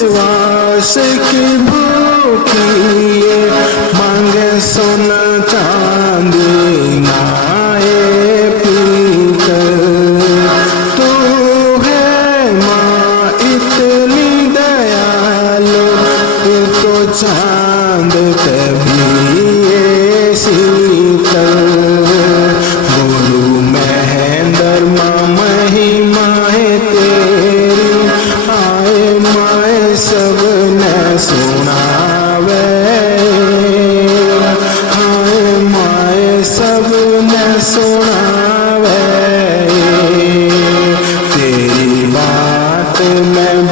विश्वास की भूखिए मांगे सोना चांदी नाए पीतल। तू है माँ इतनी दयालु तू तो चांद कभी ये शीतल। गुरु महेंद्र माँ महिमा है तेरी आए माए सब ने सुनावे। आए माए सब ने सुनावे तेरी बात में